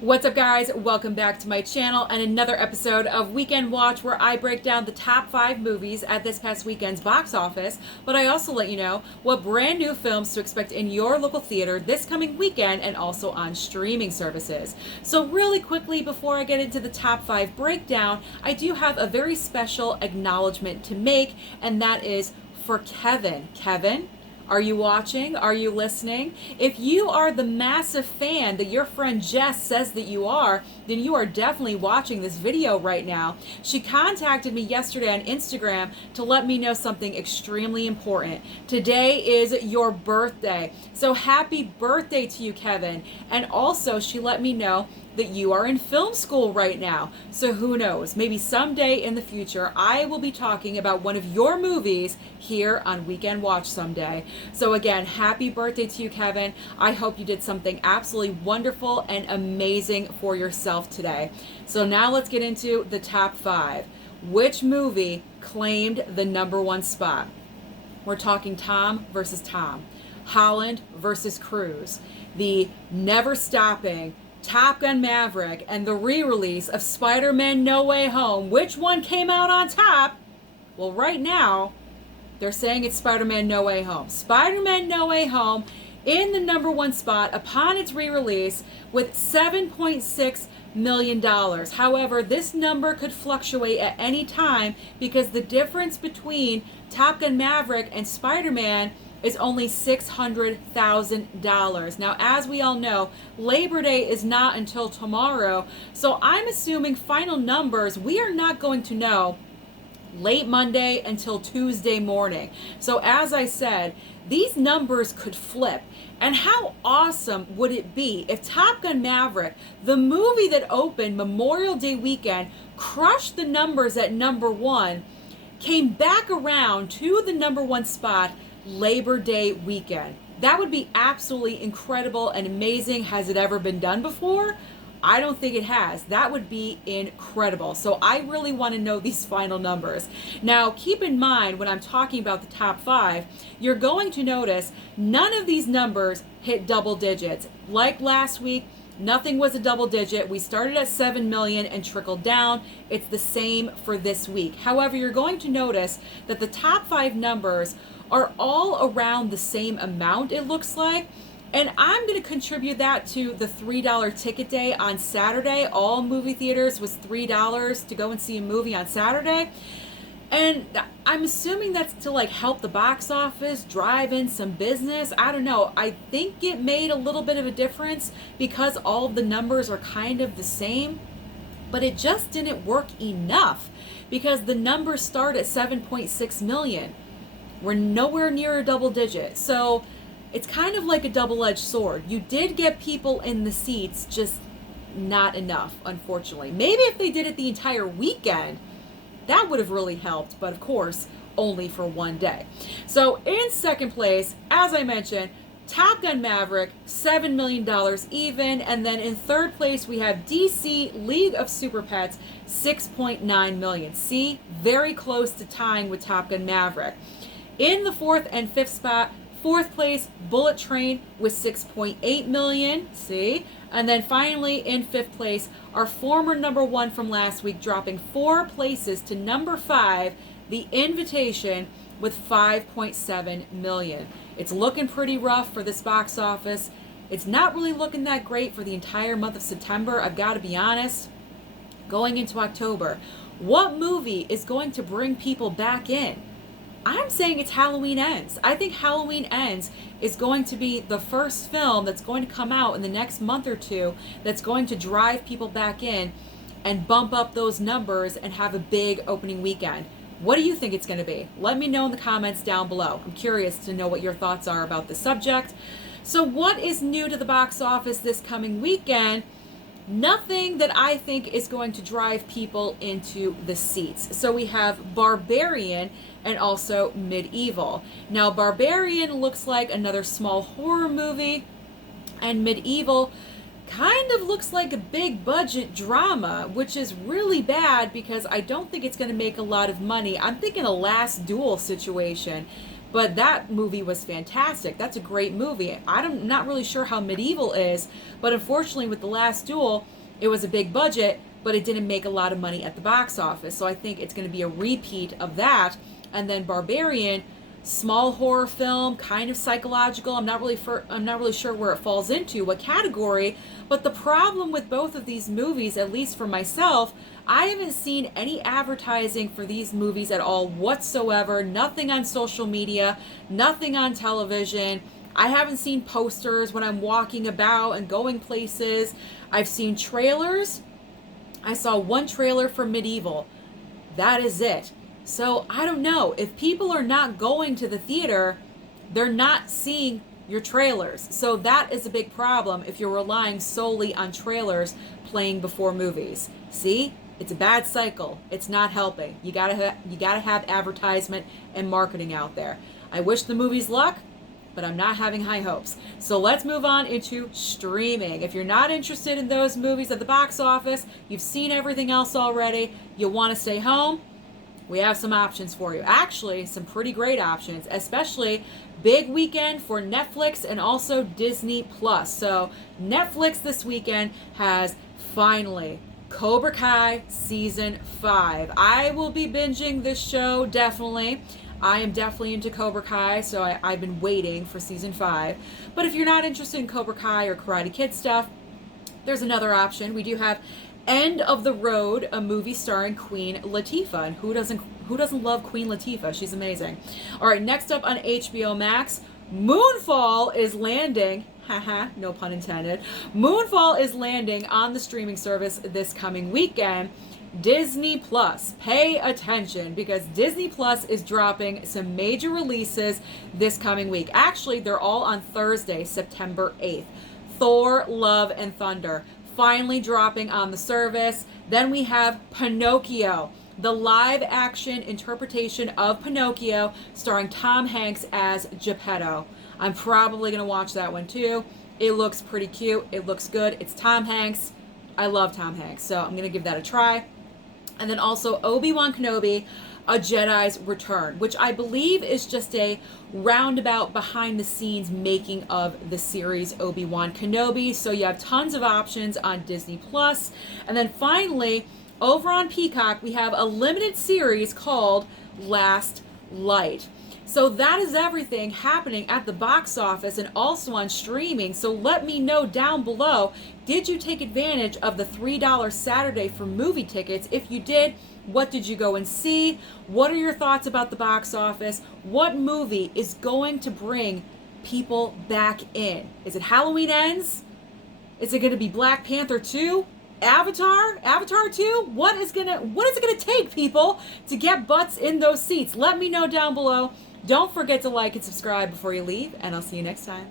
What's up, guys? Welcome back to my channel and another episode of Weekend Watch, where I break down the top 5 movies at this past weekend's box office, but I also let you know what brand new films to expect in your local theater this coming weekend and also on streaming services. So really quickly, before I get into the top 5 breakdown, I do have a very special acknowledgement to make, and that is for Kevin. Kevin, are you watching? Are you listening? If you are the massive fan that your friend Jess says that you are, then you are definitely watching this video right now. She contacted me yesterday on Instagram to let me know something extremely important. Today is your birthday. So happy birthday to you, Kevin. And also, she let me know that you are in film school right now. So who knows, maybe someday in the future, I will be talking about one of your movies here on Weekend Watch someday. So again, happy birthday to you, Kevin. I hope you did something absolutely wonderful and amazing for yourself today. So now let's get into the top 5. Which movie claimed the #1 spot? We're talking Tom versus Tom, Holland versus Cruise, the never stopping Top Gun Maverick, and the re-release of Spider-Man No Way Home. Which one came out on top? Well, right now, they're saying it's Spider-Man No Way Home. Spider-Man No Way Home in the #1 spot upon its re-release with $7.6 million. However, this number could fluctuate at any time because the difference between Top Gun Maverick and Spider-Man is only $600,000. Now, as we all know, Labor Day is not until tomorrow, so I'm assuming final numbers we are not going to know late Monday until Tuesday morning. So as I said, these numbers could flip. And how awesome would it be if Top Gun Maverick, the movie that opened Memorial Day weekend, crushed the numbers at #1, came back around to the #1 spot Labor Day weekend? That would be absolutely incredible and amazing. Has it ever been done before? I don't think it has. That would be incredible. So I really want to know these final numbers. Now, keep in mind when I'm talking about the top 5, you're going to notice none of these numbers hit double digits. Like last week, nothing was a double digit. We started at 7 million and trickled down. It's the same for this week. However, you're going to notice that the top 5 numbers are all around the same amount, it looks like. And I'm going to contribute that to the $3 ticket day on Saturday. All movie theaters was $3 to go and see a movie on Saturday. And I'm assuming that's to like help the box office, drive in some business. I don't know. I think it made a little bit of a difference because all of the numbers are kind of the same. But it just didn't work enough because the numbers start at 7.6 million. We're nowhere near a double digit. So it's kind of like a double-edged sword. You did get people in the seats, just not enough, unfortunately. Maybe if they did it the entire weekend, that would have really helped. But of course, only for one day. So in second place, as I mentioned, Top Gun Maverick, $7 million even. And then in third place, we have DC League of Super Pets, $6.9 million. See, very close to tying with Top Gun Maverick. In the 4th and 5th spot, 4th place, Bullet Train with $6.8 million. See? And then finally, in 5th place, our former #1 from last week, dropping 4 places to #5, The Invitation with $5.7 million. It's looking pretty rough for this box office. It's not really looking that great for the entire month of September, I've got to be honest. Going into October, what movie is going to bring people back in? I'm saying it's Halloween Ends. I think Halloween Ends is going to be the first film that's going to come out in the next month or two that's going to drive people back in and bump up those numbers and have a big opening weekend. What do you think it's going to be? Let me know in the comments down below. I'm curious to know what your thoughts are about the subject. So what is new to the box office this coming weekend? Nothing that I think is going to drive people into the seats. So we have Barbarian and also Medieval. Now, Barbarian looks like another small horror movie, and Medieval kind of looks like a big budget drama, which is really bad because I don't think it's going to make a lot of money. I'm thinking a Last Duel situation. But that movie was fantastic. That's a great movie. I'm not really sure how Medieval is, but unfortunately with The Last Duel, it was a big budget, but it didn't make a lot of money at the box office. So I think it's going to be a repeat of that. And then Barbarian, small horror film, kind of psychological. I'm not really sure where it falls into, what category. But the problem with both of these movies, at least for myself, I haven't seen any advertising for these movies at all whatsoever. Nothing on social media, nothing on television. I haven't seen posters when I'm walking about and going places. I've seen trailers. I saw one trailer for Medieval. That is it. So I don't know. If people are not going to the theater, they're not seeing your trailers. So that is a big problem if you're relying solely on trailers playing before movies. See? It's a bad cycle. It's not helping. You gotta have advertisement and marketing out there. I wish the movies luck, but I'm not having high hopes. So let's move on into streaming. If you're not interested in those movies at the box office, you've seen everything else already, you want to stay home, we have some options for you. Actually, some pretty great options, especially big weekend for Netflix and also Disney Plus. So Netflix this weekend has finally Cobra Kai Season 5. I will be binging this show, definitely. I am definitely into Cobra Kai, so I've been waiting for Season 5. But if you're not interested in Cobra Kai or Karate Kid stuff, there's another option. We do have End of the Road, a movie starring Queen Latifah. And who doesn't love Queen Latifah? She's amazing. All right, next up on HBO Max, Moonfall is landing. Haha, no pun intended. Moonfall is landing on the streaming service this coming weekend. Disney Plus, pay attention because Disney Plus is dropping some major releases this coming week. Actually, they're all on Thursday, September 8th. Thor, Love, and Thunder, finally dropping on the service. Then we have Pinocchio, the live action interpretation of Pinocchio starring Tom Hanks as Geppetto. I'm probably going to watch that one too. It looks pretty cute. It looks good. It's Tom Hanks. I love Tom Hanks, so I'm going to give that a try. And then also Obi-Wan Kenobi, A Jedi's Return, which I believe is just a roundabout behind the scenes making of the series Obi-Wan Kenobi. So you have tons of options on Disney Plus. And then finally, over on Peacock, we have a limited series called Last Light. So that is everything happening at the box office and also on streaming. So let me know down below, did you take advantage of the $3 Saturday for movie tickets? If you did, what did you go and see? What are your thoughts about the box office? What movie is going to bring people back in? Is it Halloween Ends? Is it going to be Black Panther 2? Avatar 2? What is it gonna take, people, to get butts in those seats? Let me know down below. Don't forget to like and subscribe before you leave, and I'll see you next time.